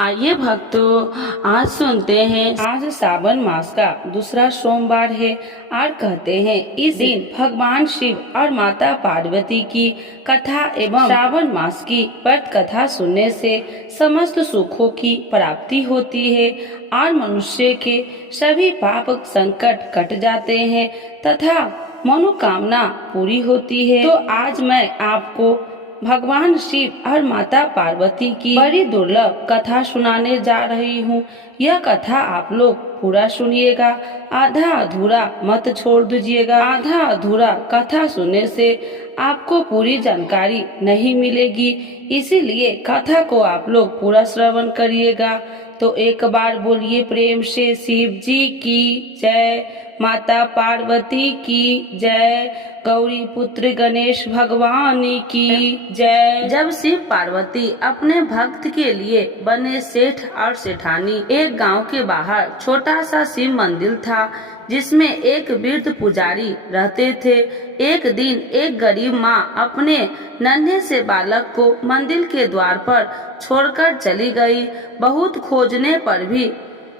आइए भक्तों, आज सुनते हैं। आज सावन मास का दूसरा सोमवार है और कहते हैं इस दिन भगवान शिव और माता पार्वती की कथा एवं श्रावण मास की व्रत कथा सुनने से समस्त सुखों की प्राप्ति होती है और मनुष्य के सभी पाप संकट कट जाते हैं तथा मनोकामना पूरी होती है। तो आज मैं आपको भगवान शिव और माता पार्वती की बड़ी दुर्लभ कथा सुनाने जा रही हूँ। यह कथा आप लोग पूरा सुनिएगा, आधा अधूरा मत छोड़ दीजिएगा। आधा अधूरा कथा सुनने से आपको पूरी जानकारी नहीं मिलेगी, इसीलिए कथा को आप लोग पूरा श्रवण करिएगा। तो एक बार बोलिए प्रेम से शिव जी की जय, माता पार्वती की जय, गौरी पुत्र गणेश भगवान की जय। जब शिव पार्वती अपने भक्त के लिए बने सेठ और सेठानी, एक गांव के बाहर छोटा सा शिव मंदिर था जिसमें एक वृद्ध पुजारी रहते थे। एक दिन एक गरीब माँ अपने नन्हे से बालक को मंदिर के द्वार पर छोड़कर चली गई। बहुत खोजने पर भी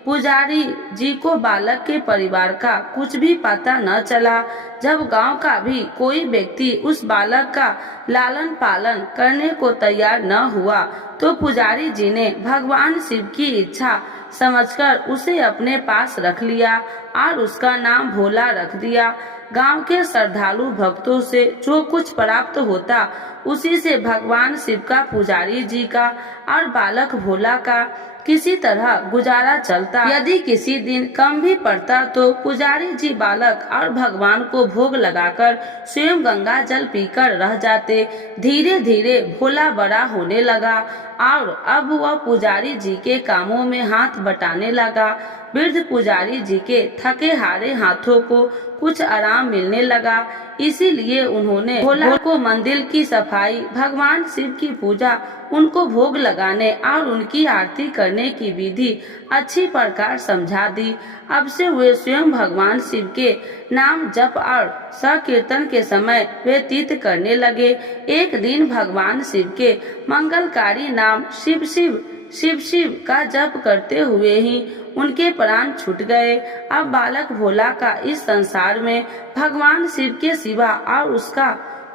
पुजारी जी को बालक के परिवार का कुछ भी पता न चला। जब गांव का भी कोई व्यक्ति उस बालक का लालन पालन करने को तैयार न हुआ तो पुजारी जी ने भगवान शिव की इच्छा समझकर उसे अपने पास रख लिया और उसका नाम भोला रख दिया। गांव के श्रद्धालु भक्तों से जो कुछ प्राप्त होता उसी से भगवान शिव का, पुजारी जी का और बालक भोला का किसी तरह गुजारा चलता। यदि किसी दिन कम भी पड़ता तो पुजारी जी बालक और भगवान को भोग लगाकर स्वयं गंगा जल पीकर रह जाते। धीरे धीरे भोला बड़ा होने लगा और अब वह पुजारी जी के कामों में हाथ बटाने लगा। वृद्ध पुजारी जी के थके हारे हाथों को कुछ आराम मिलने लगा, इसीलिए उन्होंने भोला को मंदिर की सफाई, भगवान शिव की पूजा, उनको भोग लगाने और उनकी आरती करने की विधि अच्छी प्रकार समझा दी। अब से वे स्वयं भगवान शिव के नाम जप और संकीर्तन के समय व्यतीत करने लगे। एक दिन भगवान शिव के मंगलकारी नाम शिव शिव शिव शिव का जप करते हुए ही उनके प्राण छूट गए। अब बालक भोला का इस संसार में भगवान शिव के सिवा और उसका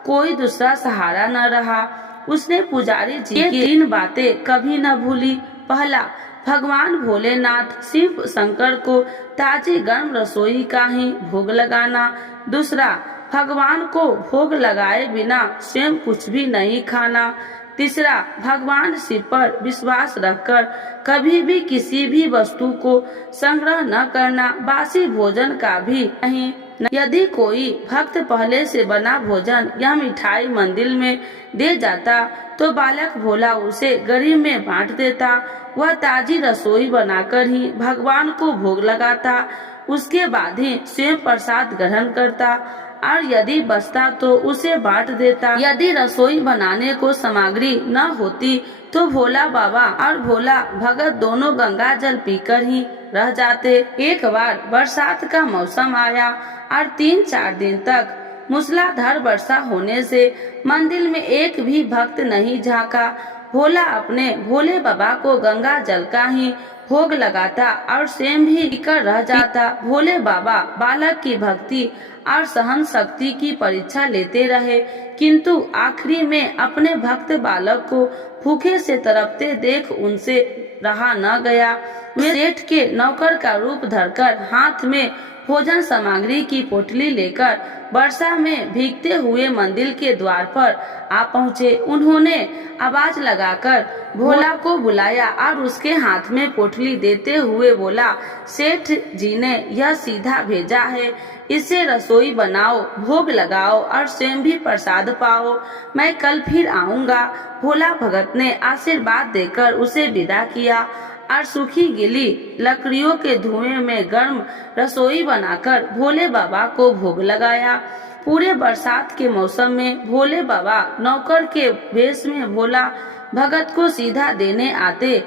कोई दूसरा सहारा न रहा। उसने पुजारी जी की 3 बातें कभी न भूली। पहला, भगवान भोलेनाथ शिव शंकर को ताजी गर्म रसोई का ही भोग लगाना। दूसरा, भगवान को भोग लगाए बिना स्वयं कुछ भी नहीं खाना। तीसरा, भगवान शिव पर विश्वास रखकर कभी भी किसी भी वस्तु को संग्रह न करना, बासी भोजन का भी नहीं। यदि कोई भक्त पहले से बना भोजन या मिठाई मंदिर में दे जाता तो बालक भोला उसे गरीब में बांट देता। वह ताजी रसोई बनाकर ही भगवान को भोग लगाता, उसके बाद ही स्वयं प्रसाद ग्रहण करता और यदि बचता तो उसे बांट देता। यदि रसोई बनाने को सामग्री न होती तो भोला बाबा और भोला भगत दोनों गंगा जल पीकर ही रह जाते। एक बार बरसात का मौसम आया और 3-4 दिन तक मूसलाधार वर्षा होने से मंदिर में एक भी भक्त नहीं झांका। भोला अपने भोले बाबा को गंगा जल का ही भोग लगाता और स्वयं भी पीकर रह जाता। भोले बाबा बालक की भक्ति और सहन शक्ति की परीक्षा लेते रहे, किंतु आखिरी में अपने भक्त बालक को भूखे से तड़पते देख उनसे रहा न गया। वे सेठ के नौकर का रूप धरकर हाथ में भोजन सामग्री की पोटली लेकर वर्षा में भीगते हुए मंदिर के द्वार पर आ पहुँचे। उन्होंने आवाज लगाकर भोला को बुलाया और उसके हाथ में पोटली देते हुए बोला, सेठ जी ने यह सीधा भेजा है, इससे रसोई बनाओ, भोग लगाओ और स्वयं भी प्रसाद पाओ। मैं कल फिर आऊँगा। भोला भगत ने आशीर्वाद देकर उसे विदा किया और सूखी गीली लकड़ियों के धुएं में गर्म रसोई बनाकर भोले बाबा को भोग लगाया। पूरे बरसात के मौसम में भोले बाबा नौकर के वेश में भोला भगत को सीधा देने आते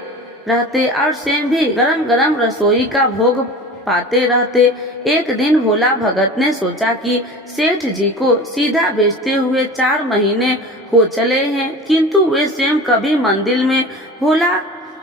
रहते और स्वयं भी गरम गरम रसोई का भोग पाते रहते। एक दिन भोला भगत ने सोचा कि सेठ जी को सीधा बेचते हुए 4 महीने हो चले हैं, किंतु वे स्वयं कभी मंदिर में भोला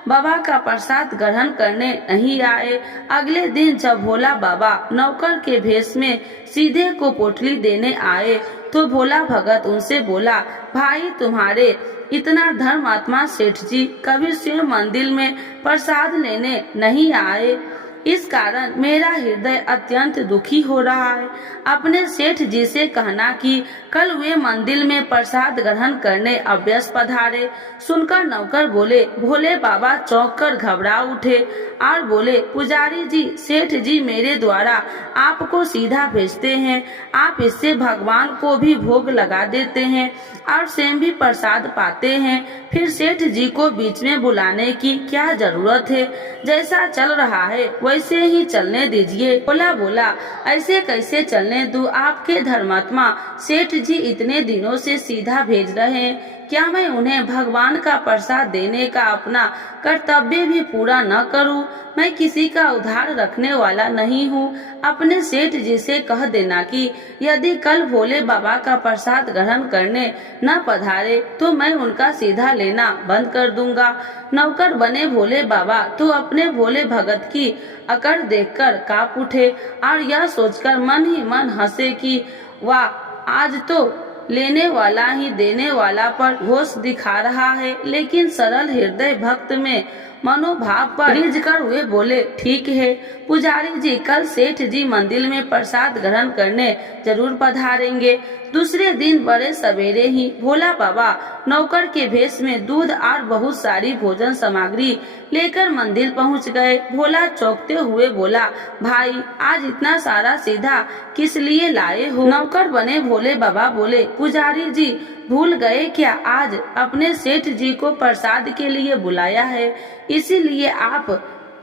बाबा का प्रसाद ग्रहण करने नहीं आए। अगले दिन जब भोला बाबा नौकर के भेष में सीधे को पोटली देने आए तो भोला भगत उनसे बोला, भाई तुम्हारे इतना धर्मात्मा सेठ जी कभी स्वयं मंदिर में प्रसाद लेने नहीं आए, इस कारण मेरा हृदय अत्यंत दुखी हो रहा है। अपने सेठ जी से कहना कि कल वे मंदिर में प्रसाद ग्रहण करने अवश्य पधारे। सुनकर नौकर बोले, भोले बाबा चौंक कर घबरा उठे और बोले, पुजारी जी, सेठ जी मेरे द्वारा आपको सीधा भेजते हैं, आप इससे भगवान को भी भोग लगा देते हैं और स्वयं भी प्रसाद पाते हैं, फिर सेठ जी को बीच में बुलाने की क्या जरूरत है, जैसा चल रहा है वैसे ही चलने दीजिए। भोला बोला, ऐसे कैसे चलने दूं, आपके धर्मात्मा सेठ जी इतने दिनों से सीधा भेज रहे हैं, क्या मैं उन्हें भगवान का प्रसाद देने का अपना कर्तव्य भी पूरा न करूं? मैं किसी का उधार रखने वाला नहीं हूं। अपने सेठ जी से कह देना कि यदि कल भोले बाबा का प्रसाद ग्रहण करने न पधारे तो मैं उनका सीधा लेना बंद कर दूंगा। नौकर बने भोले बाबा तो अपने भोले भगत की अकड़ देखकर कांप उठे और यह सोचकर मन ही मन हंसे कि वाह, आज तो लेने वाला ही देने वाला पर होश दिखा रहा है। लेकिन सरल हृदय भक्त में मनोभाव पर रिझ कर वे बोले, ठीक है पुजारी जी, कल सेठ जी मंदिर में प्रसाद ग्रहण करने जरूर पधारेंगे। दूसरे दिन बड़े सवेरे ही भोला बाबा नौकर के भेष में दूध और बहुत सारी भोजन सामग्री लेकर मंदिर पहुंच गए। भोला चौंकते हुए बोला, भाई आज इतना सारा सीधा किस लिए लाए हो? नौकर बने भोले बाबा बोले, पुजारी जी भूल गए क्या, आज अपने सेठ जी को प्रसाद के लिए बुलाया है, इसीलिए आप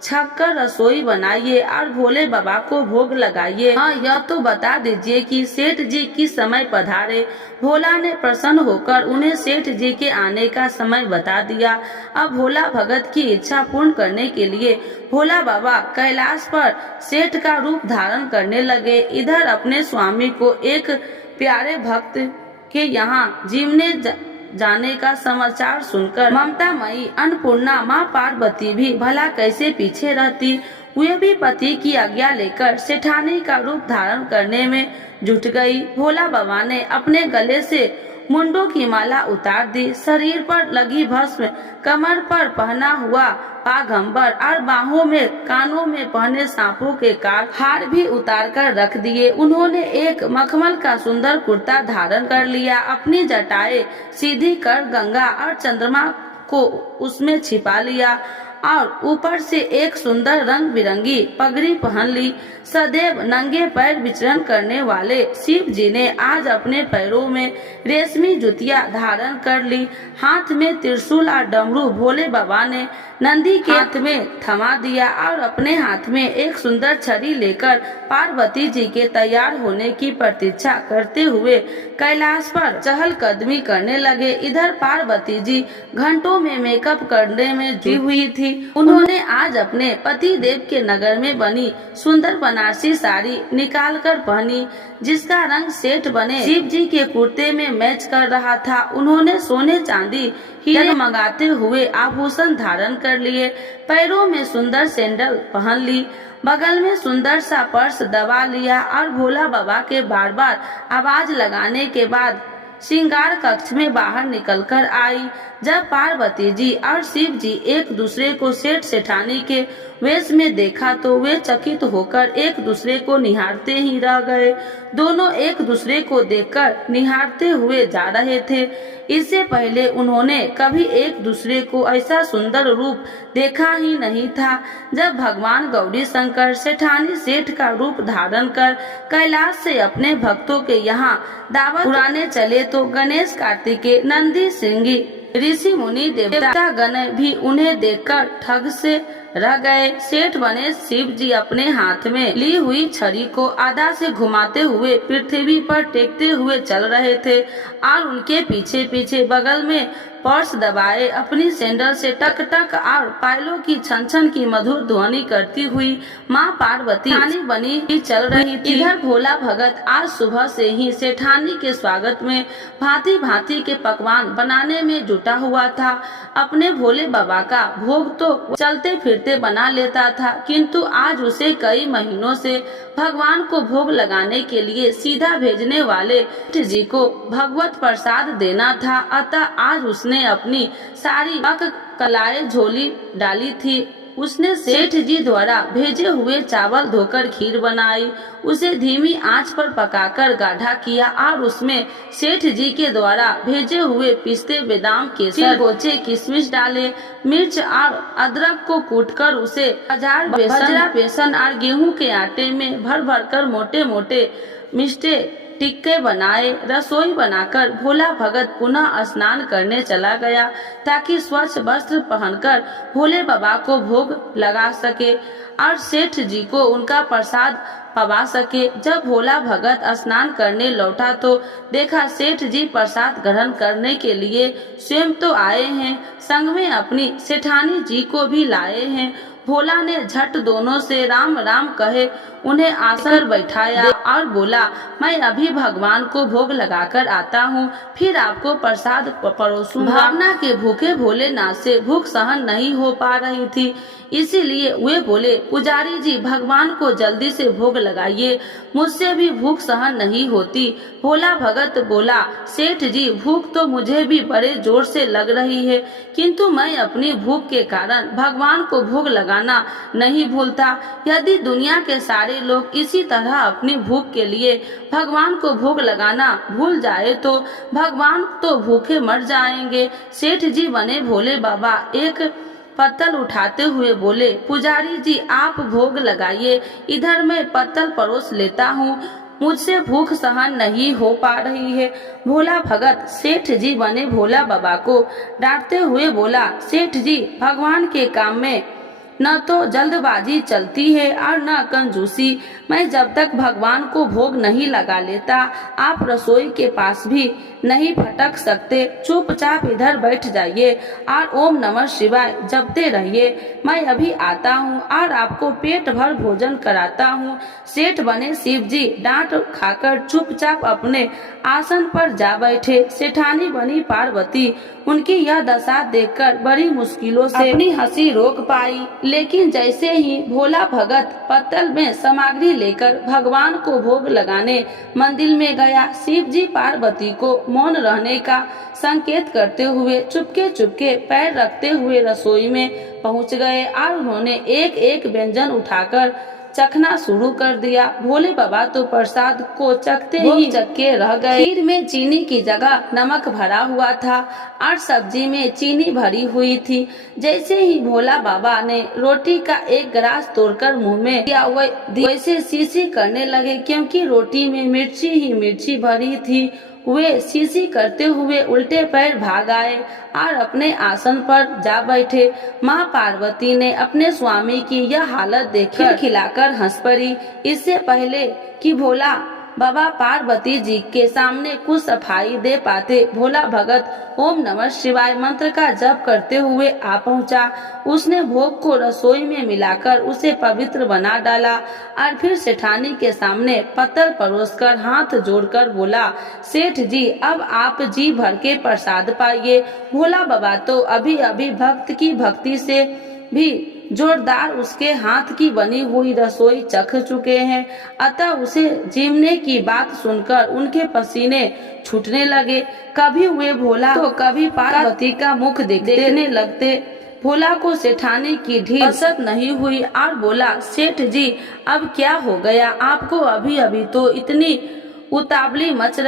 छक कर रसोई बनाइए और भोले बाबा को भोग लगाइए। हाँ, यह तो बता दीजिए कि सेठ जी किस समय पधारे। भोला ने प्रसन्न होकर उन्हें सेठ जी के आने का समय बता दिया। अब भोला भगत की इच्छा पूर्ण करने के लिए भोला बाबा कैलाश पर सेठ का रूप धारण करने लगे। इधर अपने स्वामी को एक प्यारे भक्त के यहाँ जीवने जाने का समाचार सुनकर ममतामयी अन्नपूर्णा माँ पार्वती भी भला कैसे पीछे रहती। वे भी पति की आज्ञा लेकर सेठानी का रूप धारण करने में जुट गई। भोला बाबा ने अपने गले से मुंडों की माला उतार दी, शरीर पर लगी भस्म, कमर पर पहना हुआ पागंबर और बाहों में कानों में पहने सांपों के काट हार भी उतार कर रख दिए। उन्होंने एक मखमल का सुंदर कुर्ता धारण कर लिया, अपनी जटाएं सीधी कर गंगा और चंद्रमा को उसमें छिपा लिया और ऊपर से एक सुंदर रंग बिरंगी पगड़ी पहन ली। सदैव नंगे पैर विचरण करने वाले शिव जी ने आज अपने पैरों में रेशमी जुतियां धारण कर ली। हाथ में त्रिशूल और डमरू भोले बाबा ने नंदी के हाथ में थमा दिया और अपने हाथ में एक सुंदर छड़ी लेकर पार्वती जी के तैयार होने की प्रतीक्षा करते हुए कैलाश पर चहलकदमी करने लगे। इधर पार्वती जी घंटों में मेकअप करने में जुटी हुई थी। उन्होंने आज अपने पति देव के नगर में बनी सुंदर बनारसी साड़ी निकाल कर पहनी, जिसका रंग सेठ बने शिव जी के कुर्ते में मैच कर रहा था। उन्होंने सोने चांदी हीरे मंगाते हुए आभूषण धारण कर लिए, पैरों में सुंदर सैंडल पहन ली, बगल में सुंदर सा पर्स दबा लिया और भोला बाबा के बार बार आवाज लगाने के बाद श्रृंगार कक्ष में बाहर निकलकर आई। जब पार्वती जी और शिव जी एक दूसरे को सेठ सेठानी के वेश में देखा तो वे चकित होकर एक दूसरे को निहारते ही रह गए। दोनों एक दूसरे को देखकर निहारते हुए जा रहे थे। इससे पहले उन्होंने कभी एक दूसरे को ऐसा सुंदर रूप देखा ही नहीं था। जब भगवान गौरी शंकर सेठानी सेठ का रूप धारण कर कैलाश से अपने भक्तों के यहाँ दावत उड़ाने चले तो गणेश, कार्तिकेय, नंदी, श्रृंगी, ऋषि मुनि देवता गण भी उन्हें देखकर ठग से रह गए। सेठ बने शिव जी अपने हाथ में ली हुई छड़ी को आधा से घुमाते हुए पृथ्वी पर टेकते हुए चल रहे थे और उनके पीछे पीछे बगल में पर्स दबाए, अपनी सैंडल से टक टक और पायलों की छन छन की मधुर ध्वनि करती हुई माँ पार्वती सेठानी बनी ही चल रही थी। इधर भोला भगत आज सुबह से ही सेठानी के स्वागत में भांति भांति के पकवान बनाने में जुटा हुआ था। अपने भोले बाबा का भोग तो चलते फिरते बना लेता था, किंतु आज उसे कई महीनों से भगवान को भोग लगाने के लिए सीधा भेजने वाले सेठ जी को भगवत प्रसाद देना था। अतः आज उसने अपनी सारी कलाएं झोली डाली थी। उसने सेठ जी द्वारा भेजे हुए चावल धोकर खीर बनाई, उसे धीमी आंच पर पकाकर गाढ़ा किया और उसमें सेठ जी के द्वारा भेजे हुए पिस्ते, बादाम, केसर, गोचे, किशमिश डाले। मिर्च और अदरक को कूटकर उसे बजरा, बेसन और गेहूं के आटे में भर भर कर मोटे मोटे मिष्टे टिक्के बनाए। रसोई बनाकर भोला भगत पुनः स्नान करने चला गया ताकि स्वच्छ वस्त्र पहनकर भोले बाबा को भोग लगा सके और सेठ जी को उनका प्रसाद पवा सके। जब भोला भगत स्नान करने लौटा तो देखा सेठ जी प्रसाद ग्रहण करने के लिए स्वयं तो आए हैं, संग में अपनी सेठानी जी को भी लाए हैं। भोला ने झट दोनों से राम राम कहे उन्हें आसन पर बैठाया और बोला, मैं अभी भगवान को भोग लगाकर आता हूँ, फिर आपको प्रसाद परोसूंगा। भावना के भूखे भोलेनाथ से भूख सहन नहीं हो पा रही थी, इसीलिए वे बोले, पुजारी जी भगवान को जल्दी से भोग लगाइए, मुझसे भी भूख सहन नहीं होती। भोला भगत बोला, सेठ जी भूख तो मुझे भी बड़े जोर से लग रही है, किंतु मैं अपनी भूख के कारण भगवान को भोग लगाना नहीं भूलता। यदि दुनिया के सारे लोग इसी तरह अपनी भूख के लिए भगवान को भोग लगाना भूल जाए तो भगवान तो भूखे मर जाएंगे। सेठ जी बने भोले बाबा एक पत्तल उठाते हुए बोले, पुजारी जी आप भोग लगाइए, इधर मैं पत्तल परोस लेता हूँ, मुझसे भूख सहन नहीं हो पा रही है। भोला भगत सेठ जी बने भोला बाबा को डांटते हुए बोला, सेठ जी भगवान के काम में न तो जल्दबाजी चलती है और न कंजूसी। मैं जब तक भगवान को भोग नहीं लगा लेता आप रसोई के पास भी नहीं फटक सकते। चुपचाप इधर बैठ जाइए और ओम नमः शिवाय जपते रहिए। मैं अभी आता हूँ और आपको पेट भर भोजन कराता हूँ। सेठ बने शिव जी डांट खाकर चुपचाप अपने आसन पर जा बैठे। सेठानी बनी पार्वती उनकी यह दशा देखकर बड़ी मुश्किलों से अपनी हंसी रोक पाई, लेकिन जैसे ही भोला भगत पत्तल में सामग्री लेकर भगवान को भोग लगाने मंदिर में गया, शिव जी पार्वती को मौन रहने का संकेत करते हुए चुपके चुपके पैर रखते हुए रसोई में पहुंच गए और उन्होंने एक एक व्यंजन उठाकर चखना शुरू कर दिया। भोले बाबा तो प्रसाद को चखते ही चक्के रह गए। खीर में चीनी की जगह नमक भरा हुआ था और सब्जी में चीनी भरी हुई थी। जैसे ही भोला बाबा ने रोटी का एक गिलास तोड़कर मुंह में दिया वैसे शीशी करने लगे, क्योंकि रोटी में मिर्ची ही मिर्ची भरी थी। वे शीशी करते हुए उल्टे पैर भाग आए और अपने आसन पर जा बैठे। माँ पार्वती ने अपने स्वामी की यह हालत देखकर खिलाकर हंस पड़ी। इससे पहले कि भोला बाबा पार्वती जी के सामने कुछ सफाई दे पाते, भोला भगत ओम नमः शिवाय मंत्र का जप करते हुए आ पहुंचा। उसने भोग को रसोई में मिलाकर उसे पवित्र बना डाला और फिर सेठानी के सामने पत्तल परोसकर हाथ जोड़कर बोला, सेठ जी अब आप जी भर के प्रसाद पाइए। भोला बाबा तो अभी अभी भक्त की भक्ति से भी जोरदार उसके हाथ की बनी हुई रसोई चख चुके हैं, अतः उसे जीमने की बात सुनकर उनके पसीने छूटने लगे। कभी वे भोला तो कभी पार्वती का मुख देखने लगते। भोला को सेठानी की ढील असर नहीं हुई और बोला, सेठ जी अब क्या हो गया आपको? अभी अभी तो इतनी उतावली मच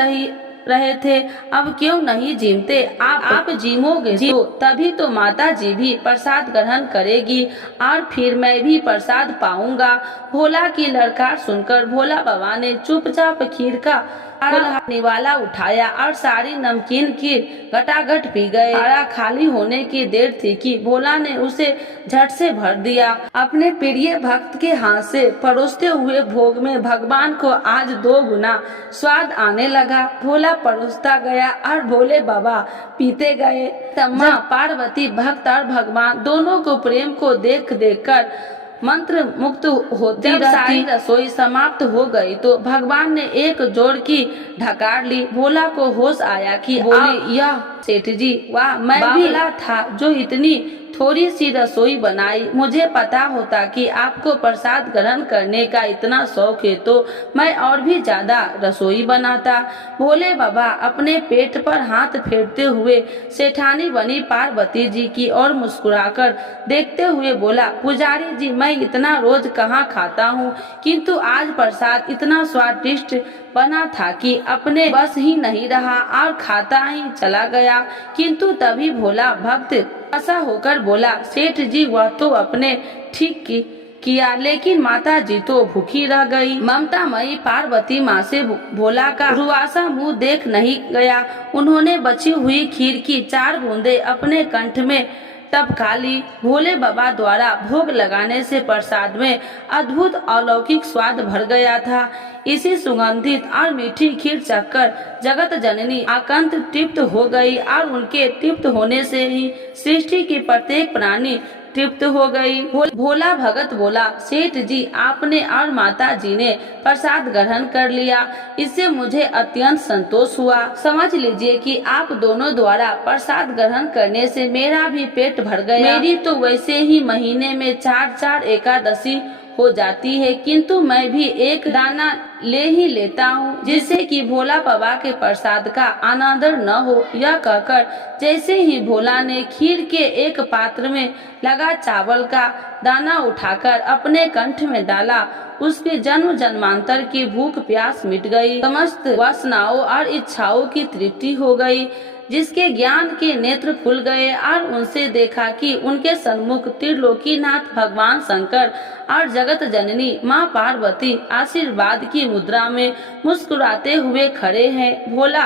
रहे थे, अब क्यों नहीं जीमते? आप जीमोगे तो तभी तो माता जी भी प्रसाद ग्रहण करेगी और फिर मैं भी प्रसाद पाऊंगा। भोला की लड़कार सुनकर भोला बाबा ने चुपचाप खीर का निवाला उठाया और सारी नमकीन खीर घटाघट पी गए। आड़ा खाली होने की देर थी कि भोला ने उसे झट से भर दिया। अपने प्रिय भक्त के हाथ से परोसते हुए भोग में भगवान को आज 2 गुना स्वाद आने लगा। भोला परोसता गया और भोले बाबा पीते गए। माँ पार्वती भक्त और भगवान दोनों को प्रेम को देख कर मंत्र मुक्त होती रहती। सारी रसोई समाप्त हो गई तो भगवान ने एक जोड़ की ढकार ली। भोला को होश आया कि बोली, यह सेठ जी, वाह, मैं भी था जो इतनी थोड़ी सी रसोई बनाई। मुझे पता होता कि आपको प्रसाद ग्रहण करने का इतना शौक है तो मैं और भी ज्यादा रसोई बनाता। भोले बाबा अपने पेट पर हाथ फेरते हुए सेठानी बनी पार्वती जी की ओर मुस्कुराकर देखते हुए बोला, पुजारी जी, मैं इतना रोज कहाँ खाता हूँ, किंतु आज प्रसाद इतना स्वादिष्ट बना था कि अपने बस ही नहीं रहा और खाता ही चला गया। किंतु तभी भोला भक्त ऐसा होकर बोला, सेठ जी, वह तो अपने ठीक किया, लेकिन माता जी तो भूखी रह गई। ममतामयी पार्वती माँ से भोला का रुआसा मुंह देख नहीं गया। उन्होंने बची हुई खीर की 4 बूंदे अपने कंठ में टपका ली। भोले बाबा द्वारा भोग लगाने से प्रसाद में अद्भुत अलौकिक स्वाद भर गया था। इसी सुगंधित और मीठी खीर चखकर जगत जननी आकंत तृप्त हो गई और उनके तृप्त होने से ही सृष्टि की प्रत्येक प्राणी तृप्त हो गई। भोला भगत बोला, सेठ जी, आपने और माता जी ने प्रसाद ग्रहण कर लिया, इससे मुझे अत्यंत संतोष हुआ। समझ लीजिए कि आप दोनों द्वारा प्रसाद ग्रहण करने से मेरा भी पेट भर गया। मेरी तो वैसे ही महीने में 4 एकादशी हो जाती है, किंतु मैं भी एक दाना ले ही लेता हूँ, जिससे कि भोला बाबा के प्रसाद का अनादर न हो। यह कहकर जैसे ही भोला ने खीर के एक पात्र में लगा चावल का दाना उठाकर अपने कंठ में डाला, उसके जन्म जन्मांतर की भूख प्यास मिट गई। समस्त वासनाओं और इच्छाओं की तृप्ति हो गई। जिसके ज्ञान के नेत्र खुल गए और उनसे देखा कि उनके सन्मुख त्रिलोकीनाथ भगवान शंकर और जगत जननी माँ पार्वती आशीर्वाद की मुद्रा में मुस्कुराते हुए खड़े हैं। भोला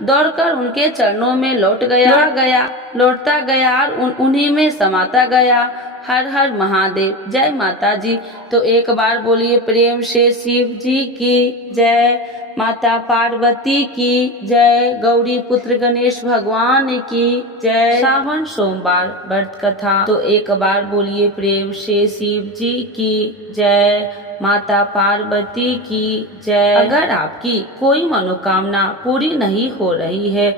दौड़कर उनके चरणों में लौटता गया और उन्हीं में समाता गया। हर हर महादेव। जय माता जी। तो एक बार बोलिए प्रेम से शिव जी की जय, माता पार्वती की जय, गौरी पुत्र गणेश भगवान की जय। सावन सोमवार व्रत कथा। तो एक बार बोलिए प्रेम से शिव जी की जय, माता पार्वती की जय। अगर आपकी कोई मनोकामना पूरी नहीं हो रही है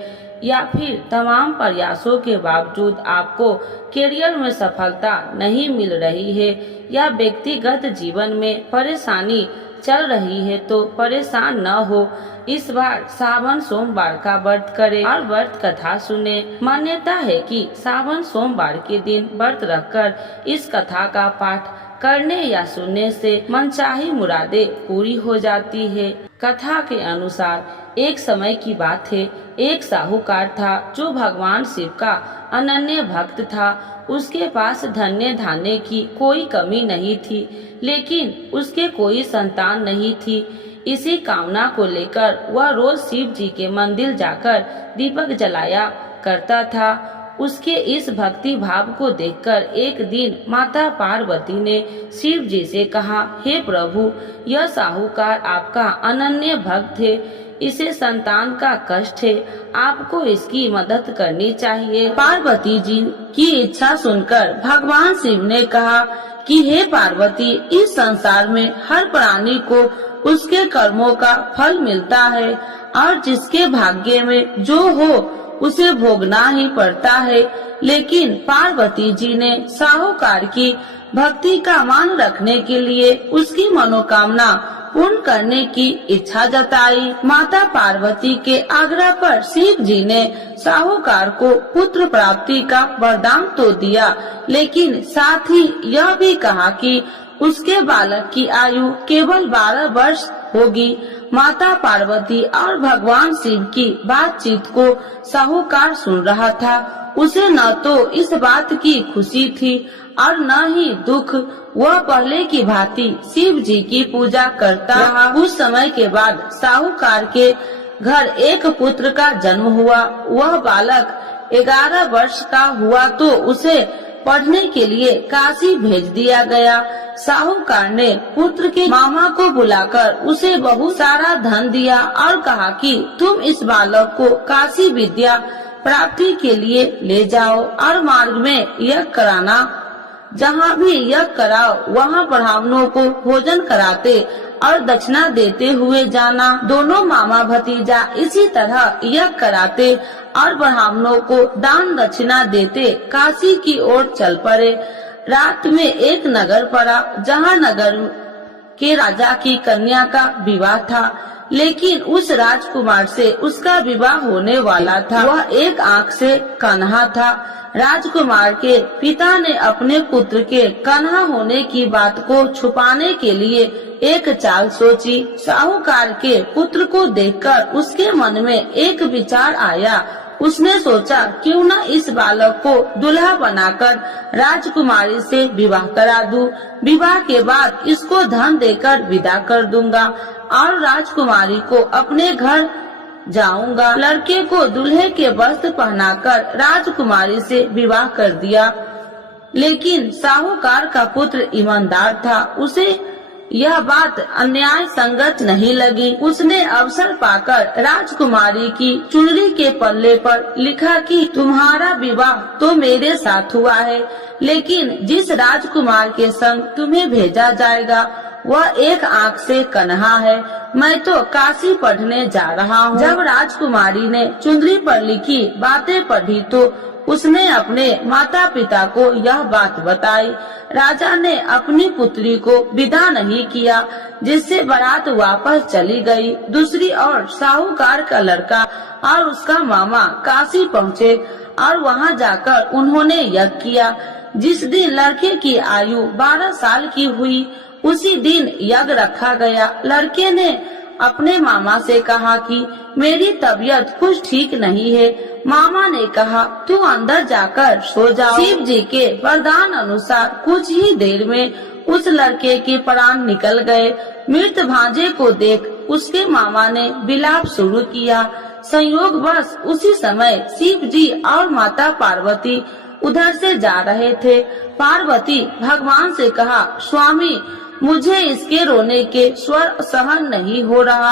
या फिर तमाम प्रयासों के बावजूद आपको करियर में सफलता नहीं मिल रही है या व्यक्तिगत जीवन में परेशानी चल रही है तो परेशान न हो। इस बार सावन सोमवार का व्रत करें और व्रत कथा सुने। मान्यता है कि सावन सोमवार के दिन व्रत रखकर इस कथा का पाठ करने या सुनने से मनचाही मुरादें पूरी हो जाती है। कथा के अनुसार एक समय की बात है, एक साहूकार था जो भगवान शिव का अनन्य भक्त था। उसके पास धन्य धान्य की कोई कमी नहीं थी, लेकिन उसके कोई संतान नहीं थी। इसी कामना को लेकर वह रोज शिव जी के मंदिर जाकर दीपक जलाया करता था। उसके इस भक्ति भाव को देखकर एक दिन माता पार्वती ने शिव जी से कहा, हे प्रभु, यह साहूकार आपका अनन्य भक्त है, इसे संतान का कष्ट है, आपको इसकी मदद करनी चाहिए। पार्वती जी की इच्छा सुनकर भगवान शिव ने कहा कि हे पार्वती, इस संसार में हर प्राणी को उसके कर्मों का फल मिलता है और जिसके भाग्य में जो हो उसे भोगना ही पड़ता है। लेकिन पार्वती जी ने साहूकार की भक्ति का मान रखने के लिए उसकी मनोकामना पूर्ण करने की इच्छा जताई। माता पार्वती के आग्रह पर शिव जी ने साहूकार को पुत्र प्राप्ति का वरदान तो दिया, लेकिन साथ ही यह भी कहा कि उसके बालक की आयु केवल 12 वर्ष होगी। माता पार्वती और भगवान शिव की बातचीत को साहूकार सुन रहा था। उसे न तो इस बात की खुशी थी और न ही दुख। वह पहले की भांति शिव जी की पूजा करता रहा। कुछ समय के बाद साहूकार के घर एक पुत्र का जन्म हुआ। वह बालक 11 वर्ष का हुआ तो उसे पढ़ने के लिए काशी भेज दिया गया। साहूकार ने पुत्र के मामा को बुलाकर उसे बहुत सारा धन दिया और कहा कि तुम इस बालक को काशी विद्या प्राप्ति के लिए ले जाओ और मार्ग में यज्ञ कराना। जहाँ भी यज्ञ कराओ वहाँ ब्राह्मणों को भोजन कराते और दक्षिणा देते हुए जाना। दोनों मामा भतीजा इसी तरह यज्ञ कराते और ब्राह्मणों को दान दक्षिणा देते काशी की ओर चल पड़े। रात में एक नगर पड़ा जहाँ नगर के राजा की कन्या का विवाह था, लेकिन उस राजकुमार से उसका विवाह होने वाला था। वह एक आँख से कन्हा था। राजकुमार के पिता ने अपने पुत्र के कन्हा होने की बात को छुपाने के लिए एक चाल सोची। साहूकार के पुत्र को देखकर उसके मन में एक विचार आया। उसने सोचा क्यों न इस बालक को दुल्हा बनाकर राजकुमारी से विवाह करा दूं। विवाह के बाद इसको धन देकर विदा कर दूंगा और राजकुमारी को अपने घर जाऊंगा। लड़के को दूल्हे के वस्त्र पहनाकर राजकुमारी से विवाह कर दिया। लेकिन साहूकार का पुत्र ईमानदार था। उसे यह बात अन्याय संगत नहीं लगी। उसने अवसर पाकर राजकुमारी की चुनरी के पल्ले पर लिखा कि तुम्हारा विवाह तो मेरे साथ हुआ है, लेकिन जिस राजकुमार के संग तुम्हें भेजा जाएगा वह एक आँख से कन्हा है। मैं तो काशी पढ़ने जा रहा हूँ। जब राजकुमारी ने चुनरी पर लिखी बातें पढ़ी तो उसने अपने माता पिता को यह बात बताई। राजा ने अपनी पुत्री को विदा नहीं किया, जिससे बारात वापस चली गई। दूसरी ओर साहूकार का लड़का और उसका मामा काशी पहुँचे और वहाँ जाकर उन्होंने यज्ञ किया। जिस दिन लड़के की आयु 12 साल की हुई उसी दिन यज्ञ रखा गया। लड़के ने अपने मामा से कहा कि मेरी तबीयत कुछ ठीक नहीं है। मामा ने कहा तू अंदर जाकर सो जाओ। शिव जी के वरदान अनुसार कुछ ही देर में उस लड़के के प्राण निकल गए। मृत भांजे को देख उसके मामा ने विलाप शुरू किया। संयोगवश उसी समय शिव जी और माता पार्वती उधर से जा रहे थे। पार्वती भगवान से कहा स्वामी मुझे इसके रोने के स्वर सहन नहीं हो रहा,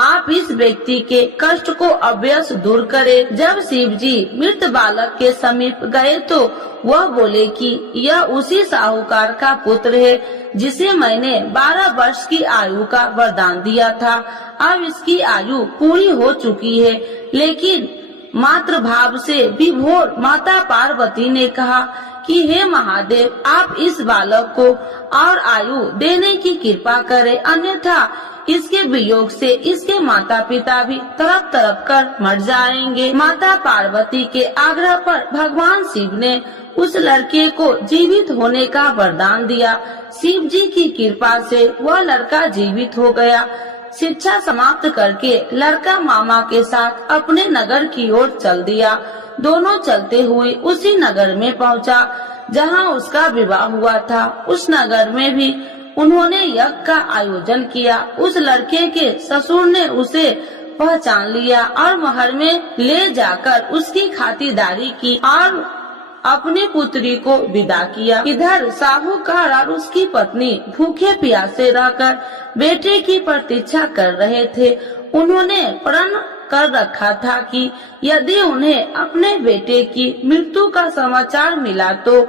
आप इस व्यक्ति के कष्ट को अवश्य दूर करें। जब शिव जी मृत बालक के समीप गए तो वह बोले कि यह उसी साहूकार का पुत्र है जिसे मैंने 12 वर्ष की आयु का वरदान दिया था। अब इसकी आयु पूरी हो चुकी है। लेकिन मातृ भाव से विभोर माता पार्वती ने कहा कि हे महादेव आप इस बालक को और आयु देने की कृपा करें, अन्यथा इसके वियोग से इसके माता पिता भी तड़प तड़प कर मर जाएंगे। माता पार्वती के आग्रह पर भगवान शिव ने उस लड़के को जीवित होने का वरदान दिया। शिव जी की कृपा से वह लड़का जीवित हो गया। शिक्षा समाप्त करके लड़का मामा के साथ अपने नगर की ओर चल दिया। दोनों चलते हुए उसी नगर में पहुंचा जहां उसका विवाह हुआ था। उस नगर में भी उन्होंने यज्ञ का आयोजन किया। उस लड़के के ससुर ने उसे पहचान लिया और महल में ले जाकर उसकी खातिरदारी की और अपनी पुत्री को विदा किया। इधर साहूकार और उसकी पत्नी भूखे प्यासे रहकर बेटे की प्रतीक्षा कर रहे थे। उन्होंने प्रण कर रखा था कि यदि उन्हें अपने बेटे की मृत्यु का समाचार मिला तो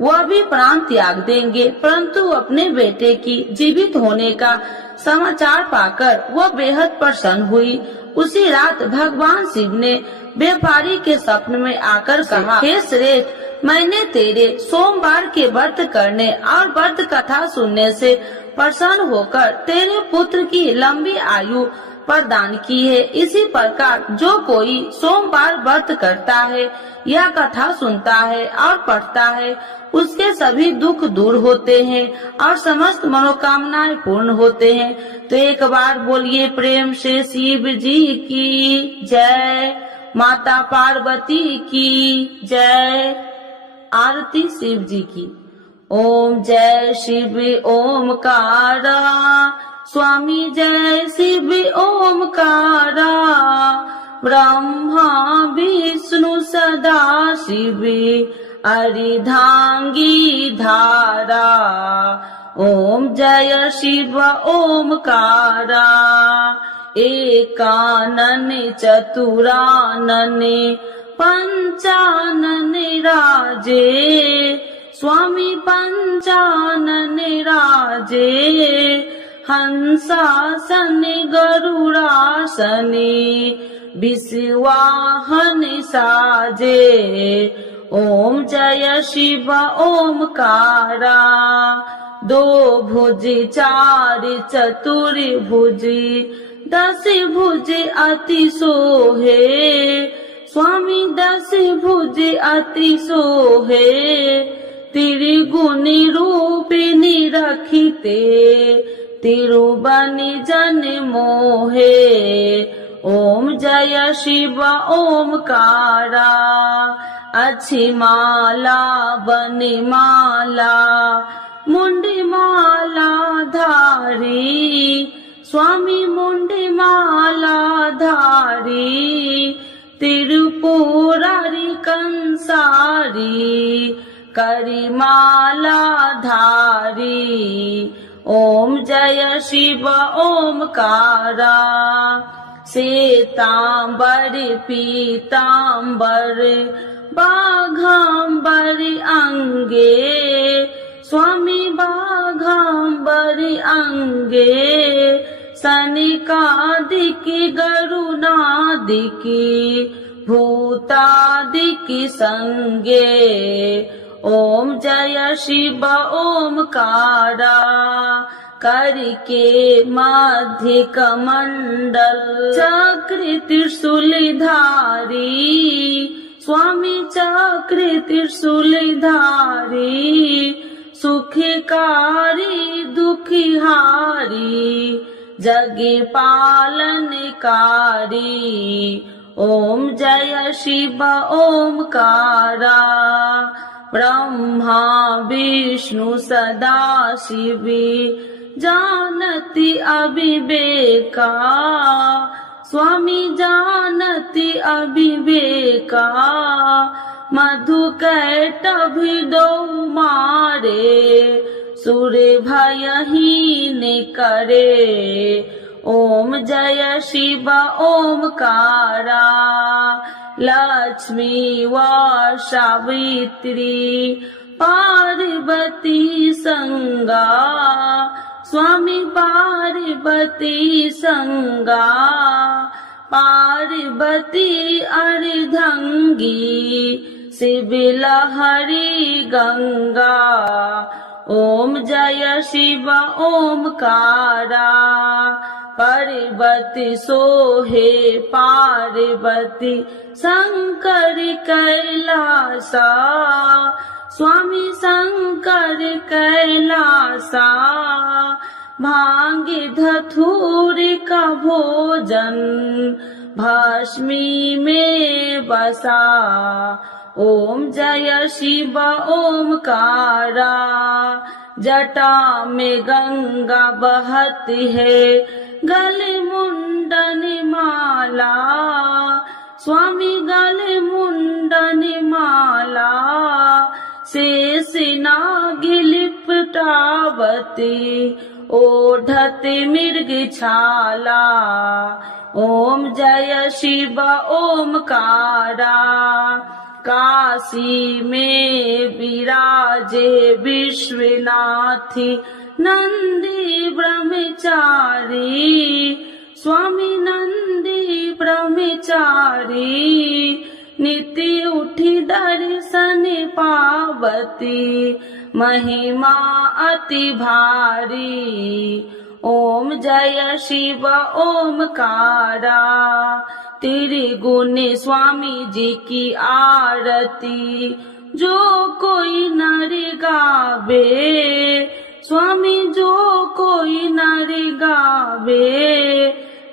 वह भी प्राण त्याग देंगे, परंतु अपने बेटे की जीवित होने का समाचार पाकर वह बेहद प्रसन्न हुई। उसी रात भगवान शिव ने व्यापारी के स्वप्न में आकर कहा, हे श्रेष्ठ, मैंने तेरे सोमवार के व्रत करने और व्रत कथा सुनने से प्रसन्न होकर तेरे पुत्र की लंबी आयु प्रदान की है। इसी प्रकार जो कोई सोमवार व्रत करता है या कथा सुनता है और पढ़ता है उसके सभी दुख दूर होते हैं और समस्त मनोकामनाएं पूर्ण होते हैं। तो एक बार बोलिए प्रेम से शिव जी की जय, माता पार्वती की जय। आरती शिव जी की। ओम जय शिव ओमकारा, स्वामी जय शिव ओमकारा, ब्रह्मा विष्णु सदा शिव अर्धांगी धारा। ओम जय शिव ओमकारा। एकानन चतुरानन पंचानन राजे। स्वामी पंचानन राजे। हंसासन गरुड़ासन विश्वाहन साजे। ओम जय शिव ओमकारा। दो भुज चार चतुर्भुज 10 भुज अति सोहे। स्वामी 10 भुज अति सोहे। त्रिगुणी रूपिणी रखिते तिरुबनि जन मोहे। ओम जय शिव ओमकारा। अच्छी माला बनि माला मुंडी माला धारी। स्वामी मुंडी माला धारी। त्रिपुरारी कंसारी करी माला धारी। ओम जय शिव ओमकारा। श्वेतांबर पीतांबर बाघांबर अंगे। स्वामी बाघांबर अंगे। सनिकादिकी गरुणादिकी भूतादिकी संगे। ओम जय शिव ओमकारा। करके मध्य कमंडल चक्र त्रिशूलधारी। स्वामी चक्र त्रिशूलधारी। सुखकारी दुखिहारी जगे पालनकारी। ओम जय शिव ओमकारा। ब्रह्मा विष्णु सदा शिवी जानति अविवेका। स्वामी जानति अविवेका। मधु कैटभि दो मारे सुर भयहीन करे। ओम जय शिव ओमकारा। लक्ष्मी व सावित्री पार्वती संगा। स्वामी पार्वती संगा। पार्वती अर्धंगी शिव लहरी गंगा। ओम जय शिव ओमकारा। पार्वती सोहे पार्वती शंकर कैलासा। स्वामी शंकर कैलासा। भांग धतूर का भोजन भस्मी में बसा। ओम जय शिव ओमकारा। जटा में गंगा बहती है गले मुंडन माला। स्वामी गले मुंडन माला। शेष नाग लिपटावती ओढ़त मिर्ग छाला। ओम जय शिव ओमकारा। काशी में विराजे विश्वनाथी नंदी ब्रह्मचारी। स्वामी नंदी ब्रह्मचारी। नित्य उठी दर्शन पावती महिमा अति भारी। ओम जय शिव ओमकारा। त्रिगुण स्वामी जी की आरती जो कोई नर गावे। स्वामी जो कोई नर गावे।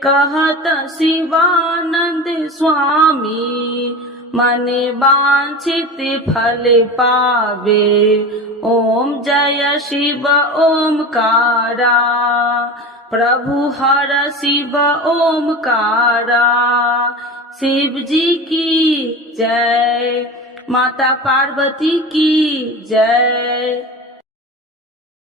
कहत शिवानंद स्वामी मन वांछित फल पावे। ओम जय शिव ओमकारा। प्रभु हर शिव ओमकारा। शिव जी की जय। माता पार्वती की जय।